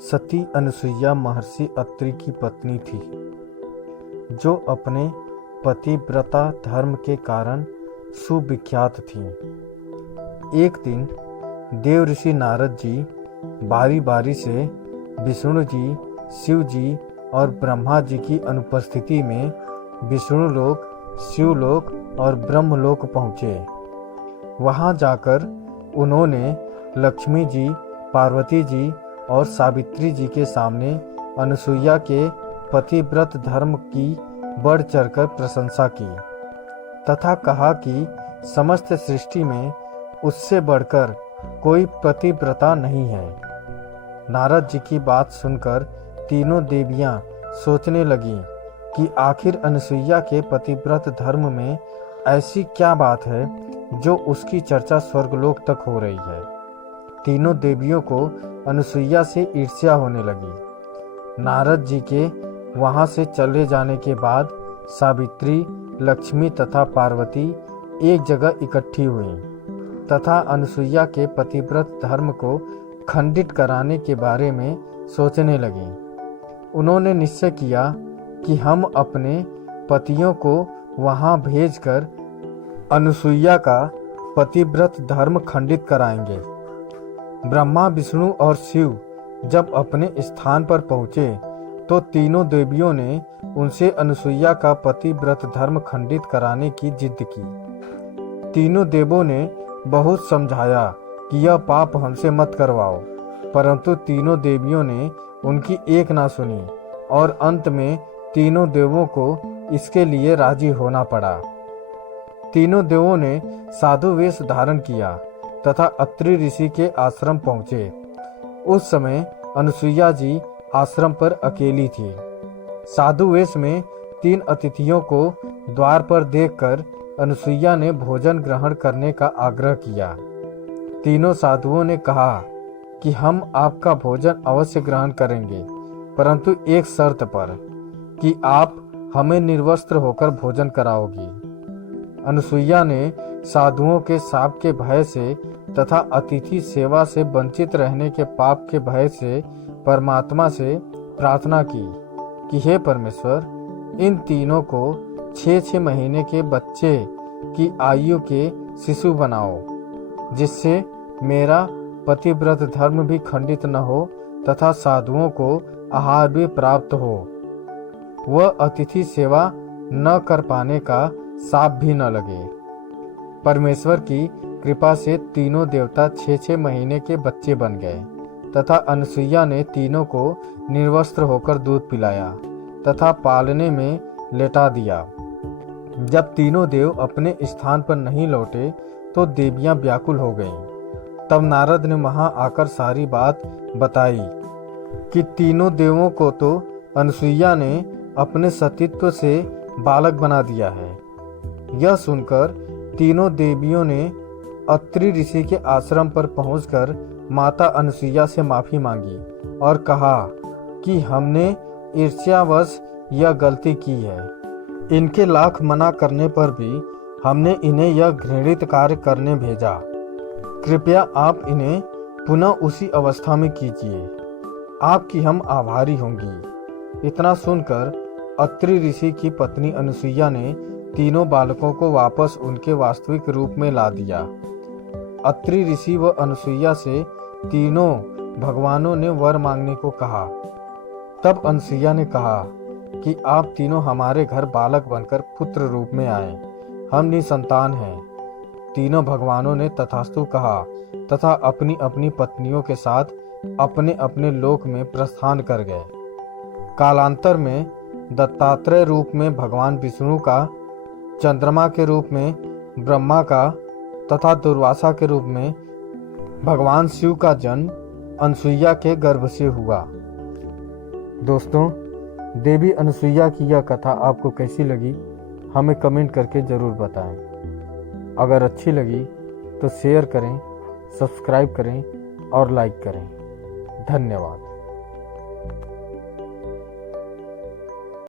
सती अनुसुईया महर्षि अत्रि की पत्नी थी, जो अपने पतिव्रता धर्म के कारण सुविख्यात थी। एक दिन देव ऋषि नारद जी बारी बारी से विष्णु जी, शिव जी और ब्रह्मा जी की अनुपस्थिति में विष्णु लोक, शिवलोक और ब्रह्मलोक पहुँचे। वहाँ जाकर उन्होंने लक्ष्मी जी, पार्वती जी और सावित्री जी के सामने अनुसुईया के पतिव्रत धर्म की बढ़ चढ़कर प्रशंसा की तथा कहा कि समस्त सृष्टि में उससे बढ़कर कोई पतिव्रता नहीं है। नारद जी की बात सुनकर तीनों देवियां सोचने लगीं कि आखिर अनुसुईया के पतिव्रत धर्म में ऐसी क्या बात है जो उसकी चर्चा स्वर्गलोक तक हो रही है। तीनों देवियों को अनुसुईया से ईर्ष्या होने लगी। नारद जी के वहां से चले जाने के बाद सावित्री, लक्ष्मी तथा पार्वती एक जगह इकट्ठी हुई तथा अनुसुईया के पतिव्रत धर्म को खंडित कराने के बारे में सोचने लगी। उन्होंने निश्चय किया कि हम अपने पतियों को वहां भेजकर अनुसुईया का पतिव्रत धर्म खंडित कराएंगे। ब्रह्मा, विष्णु और शिव जब अपने स्थान पर पहुँचे तो तीनों देवियों ने उनसे अनुसुईया का पतिव्रत धर्म खंडित कराने की जिद की। तीनों देवों ने बहुत समझाया कि यह पाप हमसे मत करवाओ, परंतु तीनों देवियों ने उनकी एक ना सुनी और अंत में तीनों देवों को इसके लिए राजी होना पड़ा। तीनों देवों ने साधु वेश धारण किया तथा अत्रि ऋषि के आश्रम पहुँचे। उस समय अनुसुईया जी आश्रम पर अकेली थी। साधु वेश में 3 अतिथियों को द्वार पर देखकर अनुसुईया ने भोजन ग्रहण करने का आग्रह किया। तीनों साधुओं ने कहा कि हम आपका भोजन अवश्य ग्रहण करेंगे, परंतु एक शर्त पर कि आप हमें निर्वस्त्र होकर भोजन कराओगी। अनुसुईया ने साधुओं के शाप के भय से तथा अतिथि सेवा से वंचित रहने के पाप के भय से परमात्मा से प्रार्थना की कि हे परमेश्वर, इन तीनों को 6-6 महीने के बच्चे की आयु के शिशु बनाओ, जिससे मेरा पतिव्रत धर्म भी खंडित न हो तथा साधुओं को आहार भी प्राप्त हो, वह अतिथि सेवा न कर पाने का शाप भी न लगे। परमेश्वर की कृपा से तीनों देवता 6-6 महीने के बच्चे बन गए तथा अनुसुईया ने तीनों को निर्वस्त्र होकर दूध पिलाया तथा पालने में लेटा दिया। जब तीनों देव अपने स्थान पर नहीं लौटे तो देवियां व्याकुल हो गईं। तब नारद ने वहां आकर सारी बात बताई कि तीनों देवों को तो अनुसुईया ने अपने सतीत्व से बालक बना दिया है। यह सुनकर तीनों देवियों ने अत्रि ऋषि के आश्रम पर पहुंचकर माता अनुसुईया से माफी मांगी और कहा कि हमने ईर्ष्यावश यह गलती की है। इनके लाख मना करने पर भी हमने इन्हें यह घृणित कार्य करने भेजा। कृपया आप इन्हें पुनः उसी अवस्था में कीजिए। आपकी हम आभारी होंगी। इतना सुनकर अत्रि ऋषि की पत्नी अनुसुईया ने तीनों बालकों को वापस उनके वास्तविक रूप में ला दिया। अत्रि ऋषि व अनुसुईया से तीनों भगवानों ने वर मांगने को कहा। तब अनुसुईया ने कहा कि आप तीनों हमारे घर बालक बनकर पुत्र रूप में आए। हम निसंतान हैं। तीनों भगवानों ने तथास्तु कहा तथा अपनी अपनी पत्नियों के साथ अपने अपने लोक में प्रस्थान कर गए। कालांतर में दत्तात्रेय रूप में भगवान विष्णु का, चंद्रमा के रूप में ब्रह्मा का तथा दुर्वासा के रूप में भगवान शिव का जन्म अनुसुईया के गर्भ से हुआ। दोस्तों, देवी अनुसुईया की यह कथा आपको कैसी लगी हमें कमेंट करके ज़रूर बताएं। अगर अच्छी लगी तो शेयर करें, सब्सक्राइब करें और लाइक करें। धन्यवाद।